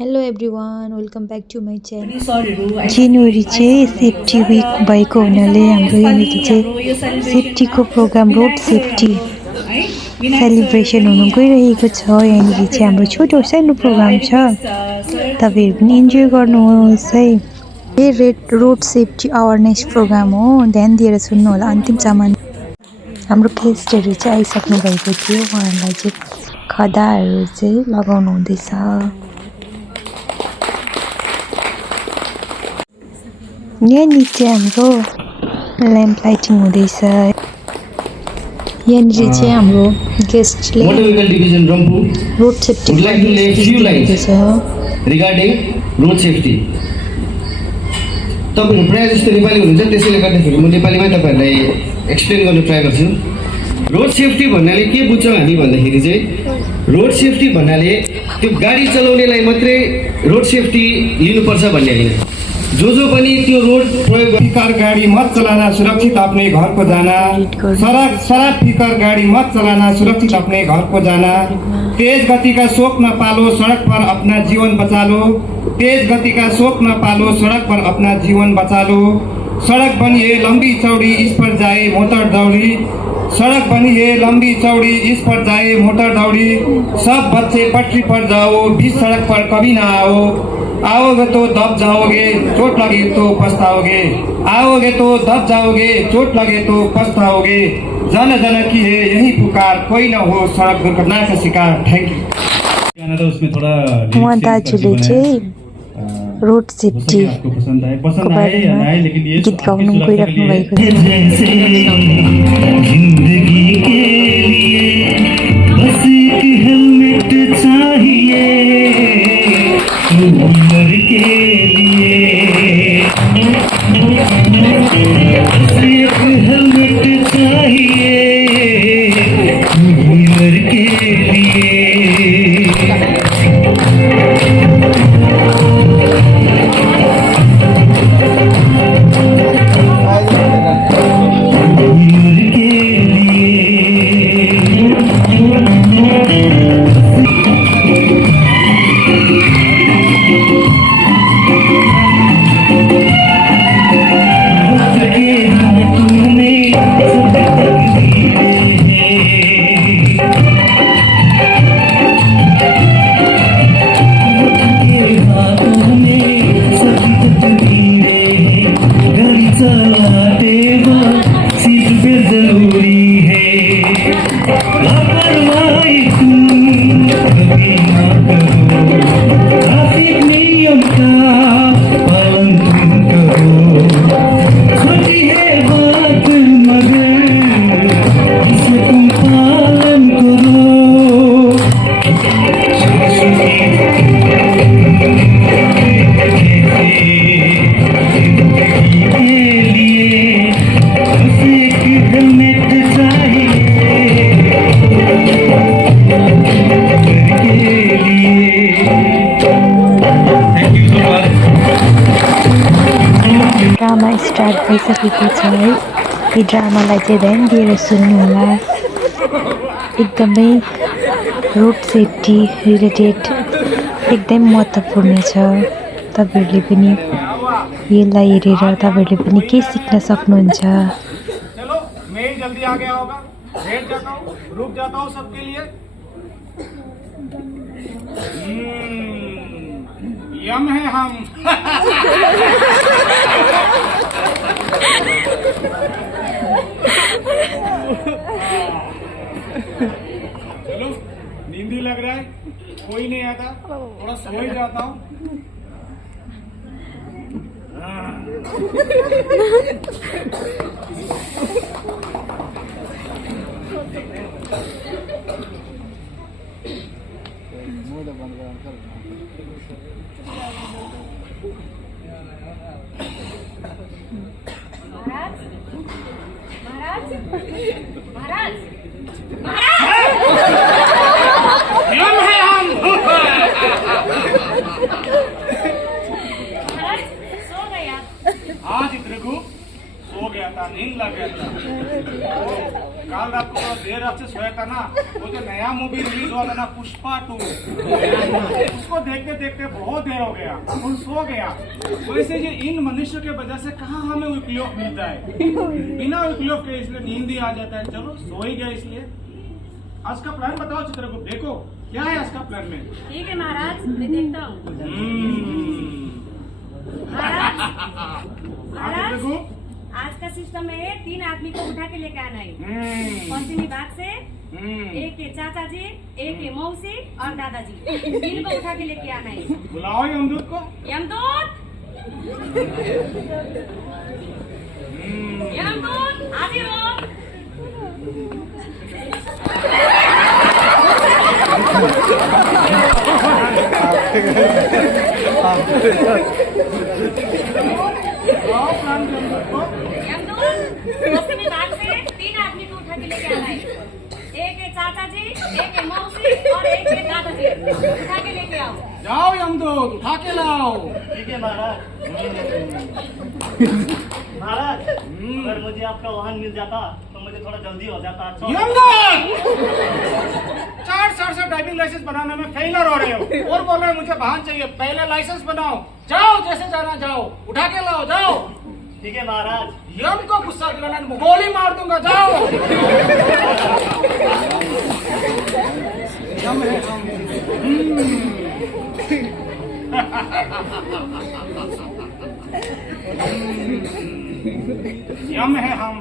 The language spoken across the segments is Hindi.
Hello everyone, welcome back to my channel. जनवरी चाहिँ सेफ्टी विक भएको हुनाले हाम्रो यहाँनिर चाहिँ सेफ्टीको प्रोग्राम रोड सेफ्टी सेलिब्रेसन हुन गइरहेको छ। यहाँनिर चाहिँ हाम्रो छोटो सानो प्रोग्राम छ, तपाईँहरू पनि इन्जोय गर्नुहोस् है। यो रोड सेफ्टी अवेरनेस प्रोग्राम हो, ध्यान दिएर सुन्नु होला अन्तिमसम्म। हाम्रो गेस्टहरू चाहिँ आइसक्नु भएको थियो, उहाँहरूलाई चाहिँ खदाहरू चाहिँ लगाउनु हुँदैछ। यहाँनिर चाहिँ हाम्रो ल्याम्प लाइटिङ हुँदैछ। यहाँनिर चाहिँ हाम्रो गेस्टले रोड सेफ्टी हुँदैछ। रिगार्डिङ रोड सेफ्टी तपाईहरु प्राय जस्तो नेपाली हुनुहुन्छ, त्यसैले गर्दाखेरि म नेपालीमै तपाईहरुलाई एक्सप्लेन गर्न ट्राई गर्छु। रोड सेफ्टी भन्नाले के बुझ्छौँ हामी भन्दाखेरि चाहिँ रोड सेफ्टी भन्नाले त्यो गाडी चलाउनेलाई मात्रै रोड सेफ्टी लिनुपर्छ भन्ने हैन। जो पनि त्यो रोड प्रयोग फिकर गाडी मत चलाना, सुरक्षित अपने घर को जाना। शराब फिकर गाड़ी मत चलाना, सुरक्षित अपने घर को जाना। तेज गति का शौक न पालो, सड़क पर अपना जीवन बचा लो। तेज गति का शौक न पालो, सड़क पर अपना जीवन बचा लो। सड़क बनी है लंबी चौड़ी, इस पर जाए मोटर दौड़ी। सड़क बनी है लंबी चौड़ी, इस पर जाए मोटर दौड़ी। सब बच्चे पटरी पर जाओ, बीच सड़क पर कभी ना आओ। आओगे तो दब जाओगे, चोट लगे तो पछताओगे। आओगे तो दब जाओगे, चोट लगे तो पछताओगे। जन जन की है यही पुकार, कोई न हो सड़क दुर्घटना का शिकार। Thank you. उसमें थोड़ा दाजुले चाहिँ रोड सेफ्टी को बारेमा गीत गाउनु गइराख्नु भएको छ। जिन्दगी के लिए बस एक हेलमेट चाहिए, उम्र के लिए बस एक हेलमेट चाहिए, उम्र के लिए। ड्रामा स्टार्ट भइसकेको छ है। यो ड्रामालाई चाहिँ ध्यान दिएर सुन्नु होला। एकदमै रोड सेफ्टी रिलेटेड एकदम महत्त्वपूर्ण छ। तपाईहरुले पनि यसलाई हेरेर तपाईहरुले पनि के सिक्न सक्नुहुन्छ। चलो मैं जल्दी आ गया होगा, लेट जाता हूँ, रुक जाता हूँ सबके लिए। यम है हम। चलो नींदी लग रहा है, कोई नहीं आता, थोड़ा सो ही जाता हूँ। महाराज हम है हम। महाराज सो गया। आज रघु सो गया था, नींद लग गया था। काल रात को देर राक्षस हुआ था ना, वो जो नया मूवी रिलीज हुआ था ना पुष्पा 2, उसको देखते देखते बहुत देर हो गया और सो गया। वैसे ये इन मनुष्यों के वजह से कहाँ हमें विकल्प मिलता है, बिना विकल्प के इसलिए नींद ही आ जाता है। चलो सो ही गया, इसलिए आज का प्लान बताओ चित्रगुप्त, देखो क्या है आज का प्लान में। ठीक है महाराज, मैं देखता हूँ। महाराज चित्रगुप्त, आज का सिस्टम है 3 आदमी को उठा के लेके आना है पश्चिमी भाग से। एक है चाचा जी, एक है मौसी और दादाजी, 3 को उठा के लेके आना है। बुलाओ यमदूत को। यमदूत, यमदूत हाजिर हो। पश्चिमी भाग से 3 आदमी को उठा के लेके आना है। एक है चाचा जी, एक है मौसी और एक है दादाजी, उठा के लेके आओ। जाओ यमदूत, उठा के लाओ। ठीक है महाराज। महाराज, अगर मुझे आपका वाहन मिल जाता तो मुझे थोड़ा जल्दी हो जाता। अच्छा यमदूत, 4 साल से ड्राइविंग लाइसेंस बनाने में फेलर हो रहे हो और बोल रहे हो मुझे वाहन चाहिए। पहले लाइसेंस बनाओ, जाओ जैसे जाना जाओ, उठा के लाओ, जाओ। ठीक है महाराज। यम को गुस्सा दिलाना, गोली मार दूंगा, जाओ। यम है हम। यम है हम।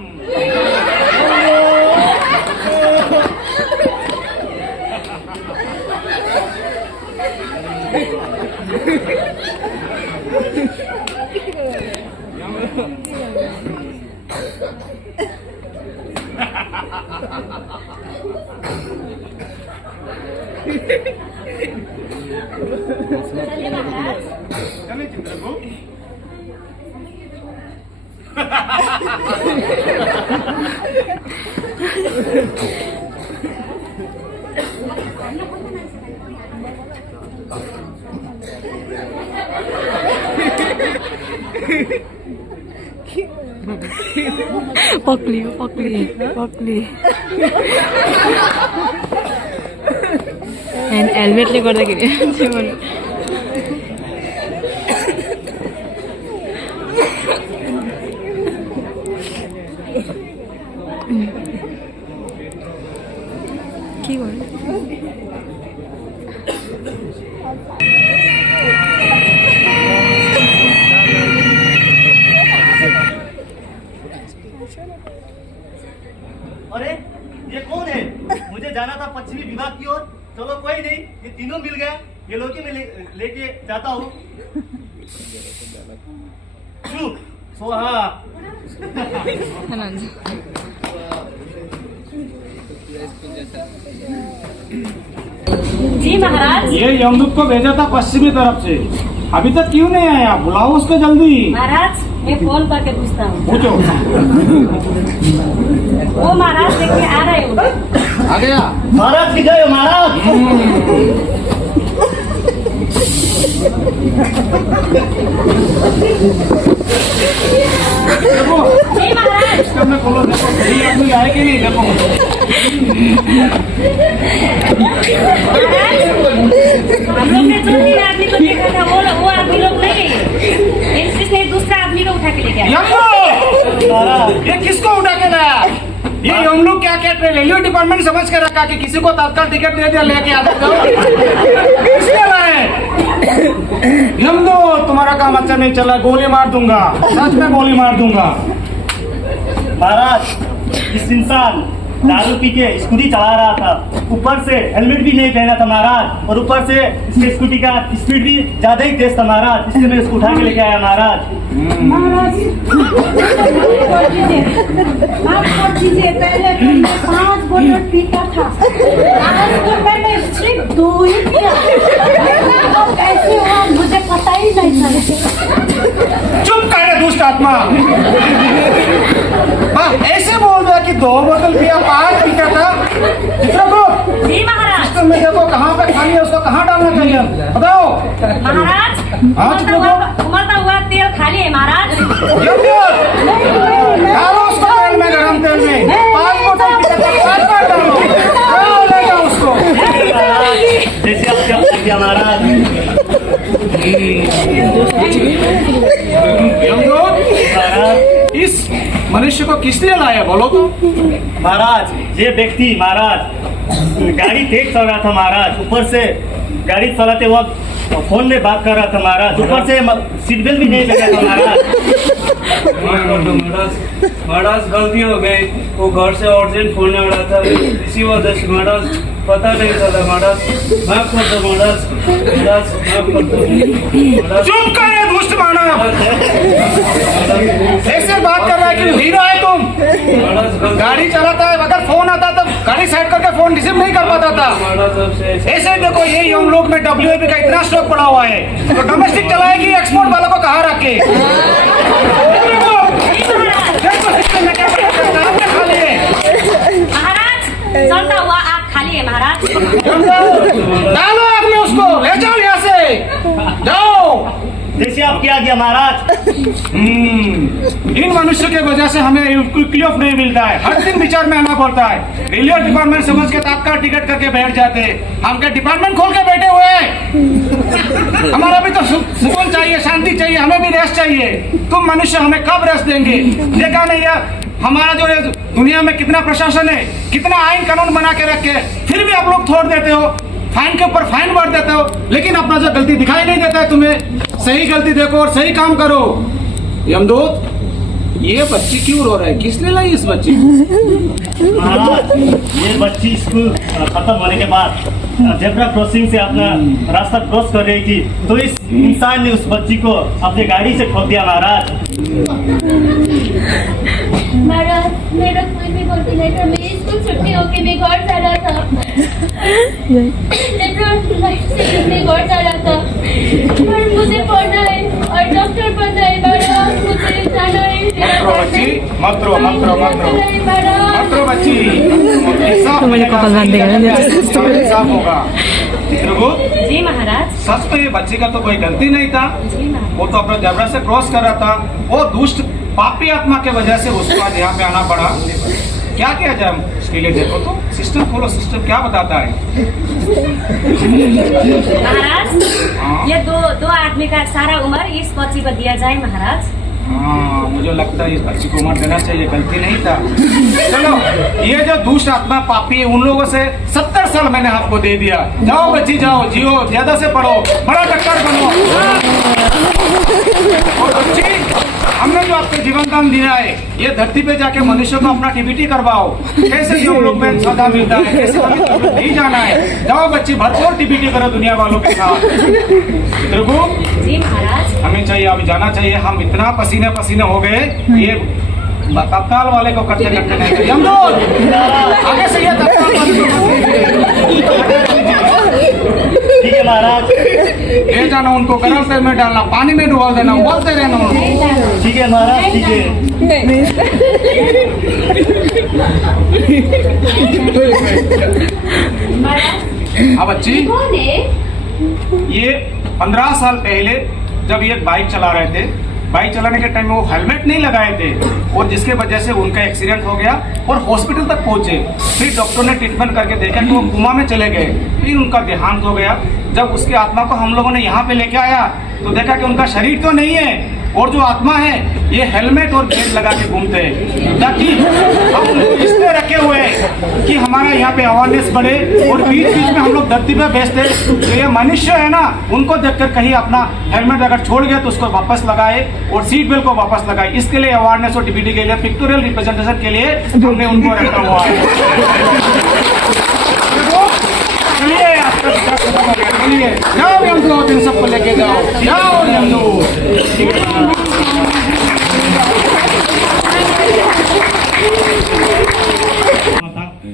चलिए महाराज। चलिए चित्रगुप्त। पक्ली पक्ली पक्ली एन्ड हेलमेटले गर्दाखेरि के गर्नु अरे ये कौन है? मुझे जाना था पश्चिमी विभाग की ओर। चलो कोई नहीं, ये तीनों मिल गया। ये लोग ही मैं लेके जाता हूँ। सोहा। जी महाराज। ये यमदूत को भेजा था पश्चिमी तरफ से, अभी तक क्यों नहीं आया? बुलाओ उसको जल्दी। महाराज मैं फोन करके पूछता हूँ। पूछो। वो महाराज देखिए आ रहे हो। आ गया। महाराज की जय हो महाराज। देखो जी महाराज। इसके अंदर खोलो, देखो सही आदमी आए कि नहीं, देखो। हम लोग ने जो 3 आदमी को देखा था वो आदमी लोग नहीं है। इसने दूसरा आदमी को उठा के लेके आया। यमदूत, ये किसको उठा के लाया? ये हम लोग क्या कहते हैं, रेलवे डिपार्टमेंट समझ के रखा कि किसी को तत्काल टिकट दे दिया, लेके आ जाओ। किसने लाए? यमदूत, तुम्हारा काम अच्छा नहीं चला, गोली मार दूंगा, सच में गोली मार दूंगा। महाराज इस इंसान दारू पी के स्कूटी चला रहा था, ऊपर से हेलमेट भी नहीं पहना था महाराज, और ऊपर से इसके स्कूटी का स्पीड भी ज्यादा ही तेज था महाराज, इसलिए मैं इसको उठा के लेके आया महाराज। पहले तो मैं 5 बोतल पीता था, आज तो मैंने सिर्फ 2 ही पिया। अब कैसे हुआ मुझे पता ही नहीं था। चुप कर दुष्ट आत्मा। हाँ, ऐसे बोल रहा कि 2 बोतल पिया, 5 पीता था। चित्रगुप्त, जी महाराज। सिस्टम में देखो कहाँ पे खाली है, उसको कहाँ डालना चाहिए, बताओ। महाराज उमड़ता हुआ तेल खाली है महाराज। डालो उसको तेल में, गरम तेल में। 5 बोतल पीता था, 5 बार डालो। महाराज। महाराज इस मनुष्य को किसने लाया बोलो तो? महाराज ये व्यक्ति महाराज गाड़ी तेज चल रहा था महाराज, ऊपर से गाड़ी चलाते वक्त फोन में बात कर रहा था महाराज, ऊपर से सीट बेल्ट भी नहीं लगा था महाराज। महाराज गलती हो गई, वो घर से अर्जेंट फोन आ रहा था, इसी वजह से महाराज पता नहीं चला महाराज, माफ कर दो महाराज, महाराज माफ कर दो। चुप कर ये दुष्ट मानव, ऐसे बात कर रहा है कि हीरो है तुम। गाड़ी चलाता है, अगर फोन आता तो गाड़ी साइड करके फोन रिसीव नहीं कर पाता था। ऐसे देखो ये हम लोग में WAP का इतना स्टॉक पड़ा हुआ है, तो डोमेस्टिक चलाएगी एक्सपोर्ट वालों को कहाँ रखे? महाराज चलता हुआ आग खाली है महाराज। डालो आग में उसको, ले जाओ यहाँ से, जाओ। जैसे आप क्या किया महाराज। इन मनुष्य के वजह से हमें क्लिक ऑफ नहीं मिलता है, हर दिन विचार में आना पड़ता है। रेलवे डिपार्टमेंट समझ के तत्काल टिकट करके बैठ जाते हैं, हम क्या डिपार्टमेंट खोल के बैठे हुए हैं? हमारा भी तो सुकून चाहिए, शांति चाहिए, हमें भी रेस्ट चाहिए। तुम मनुष्य हमें कब रेस्ट देंगे? देखा नहीं यार हमारा जो दुनिया में कितना प्रशासन है, कितना आईन कानून बना के रखे, फिर भी आप लोग छोड़ देते हो, फाइन के ऊपर फाइन भर देते हो, लेकिन अपना जो गलती दिखाई नहीं देता है तुम्हें। सही गलती देखो और सही काम करो। यमदूत ये बच्ची क्यों रो रहा है? किसने लाई इस बच्ची को? महाराज ये बच्ची स्कूल खत्म होने के बाद जेब्रा क्रॉसिंग से अपना रास्ता क्रॉस कर रही थी, तो इस इंसान ने उस बच्ची को अपनी गाड़ी से ठोक दिया महाराज। महाराज मेरा कोई भी गलती नहीं था, मेरी स्कूल छुट्टी होके मैं घर जा रहा था, मैं घर जा रहा था और मुझे पढ़ना है और डॉक्टर बनना है महाराज, मुझे जाना है। बच्ची मत रो मत रो मत रो मत रो बच्ची, साफ होगा। जी महाराज। सच तो ये बच्ची का तो कोई गलती नहीं था, वो तो अपना जबरा से क्रॉस कर रहा था। वो दुष्ट पापी आत्मा के वजह से उसको आज यहाँ पे आना पड़ा। क्या किया जाए उसके लिए? देखो तो सिस्टम खोलो, सिस्टम क्या बताता है। महाराज ये दो आदमी का सारा उम्र इस बच्ची को दिया जाए महाराज। हाँ मुझे लगता है इस बच्ची को उम्र देना चाहिए, गलती नहीं था। चलो ये जो दुष्ट आत्मा पापी उन लोगों से 70 साल मैंने आपको दे दिया। जाओ बच्ची जाओ, जियो, ज्यादा से पढ़ो, बड़ा डॉक्टर बनो। और बच्ची हमने जो आपको जीवन दान दिया है, ये धरती पे जाके मनुष्य को अपना टीबीटी करवाओ। कैसे जो लोग में सदा मिलता है, कैसे नहीं जाना है। जाओ बच्ची भरपूर टीबीटी करो दुनिया वालों के साथ। जी महाराज। हमें चाहिए, अभी जाना चाहिए। हम इतना पसीने पसीने हो गए, ये तत्काल वाले को करते करते नहीं। आगे से ये तत्काल वाले को ठीक है महाराज। ले जाना उनको, गरम तेल में डालना, पानी में डुबा देना, बोलते रहना उनको। ठीक है महाराज, ठीक है। हाँ बच्ची, ये 15 साल पहले जब ये बाइक चला रहे थे, बाइक चलाने के टाइम में वो हेलमेट नहीं लगाए थे और जिसके वजह से उनका एक्सीडेंट हो गया और हॉस्पिटल तक पहुंचे। फिर डॉक्टर ने ट्रीटमेंट करके देखा कि वो कोमा में चले गए, फिर उनका देहांत हो गया। जब उसकी आत्मा को हम लोगों ने यहाँ पे लेके आया तो देखा कि उनका शरीर तो नहीं है और जो आत्मा है ये हेलमेट और बेल्ट लगा के घूमते हैं, ताकि हम उनको इसलिए रखे हुए हैं कि हमारा यहाँ पे अवेयरनेस बढ़े और बीच बीच में हम लोग धरती पे भेजते तो ये मनुष्य है ना, उनको देखकर कहीं अपना हेलमेट अगर छोड़ गया तो उसको वापस लगाए और सीट बेल्ट को वापस लगाए। इसके लिए अवेयरनेस और टीबीटी के लिए पिक्टोरियल रिप्रेजेंटेशन के लिए हमने उनको रखा हुआ है। चलिए जाओ यमदूत, इन सबको लेके जाओ, जाओ यमदूत।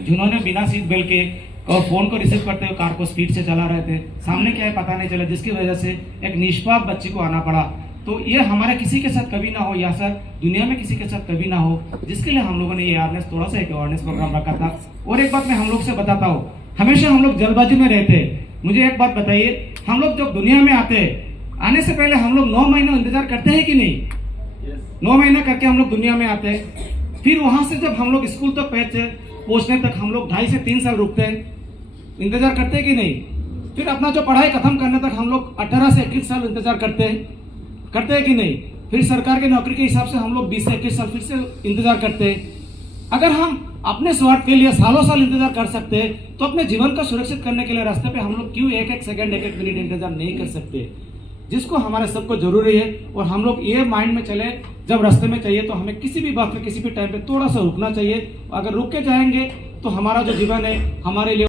जिन्होंने बिना सीट बेल्ट के और फोन को रिसीव करते हुए कार को स्पीड से चला रहे थे, सामने क्या है पता नहीं चला, जिसकी वजह से एक निष्पाप बच्ची को आना पड़ा। तो ये हमारे किसी के साथ कभी ना हो, या सर दुनिया में किसी के साथ कभी ना हो, जिसके लिए हम लोगों ने ये अवेयरनेस, थोड़ा सा एक अवेयरनेस प्रोग्राम रखा था। और एक बात मैं हम लोग से बताता हूँ, हमेशा हम लोग जल्दबाजी में रहते हैं। मुझे एक बात बताइए, हम लोग जब दुनिया में आते हैं, आने से पहले हम लोग 9 महीना इंतजार करते हैं कि नहीं? 9 महीना करके हम लोग दुनिया में आते हैं। फिर वहां से जब हम लोग स्कूल तक पहुंचने तक हम लोग 2.5 से 3 साल रुकते हैं, इंतजार करते हैं कि नहीं? फिर अपना जो पढ़ाई खत्म करने तक हम लोग 18 से 21 साल इंतजार करते हैं कि नहीं? फिर सरकार की नौकरी के हिसाब से हम लोग 20 से 21 साल फिर से इंतजार करते हैं। अगर हम अपने स्वार्थ के लिए सालों साल इंतजार कर सकते हैं तो अपने जीवन को सुरक्षित करने के लिए रास्ते पे हम लोग क्यों एक एक सेकंड एक एक मिनट इंतजार नहीं कर सकते? जिसको हमारे सबको जरूरी है। और हम लोग ये माइंड में चले, जब रास्ते में चाहिए तो हमें किसी भी वक्त किसी भी टाइम पे थोड़ा सा रुकना चाहिए। अगर रुक के जाएंगे तो हमारा जो जीवन है हमारे लिए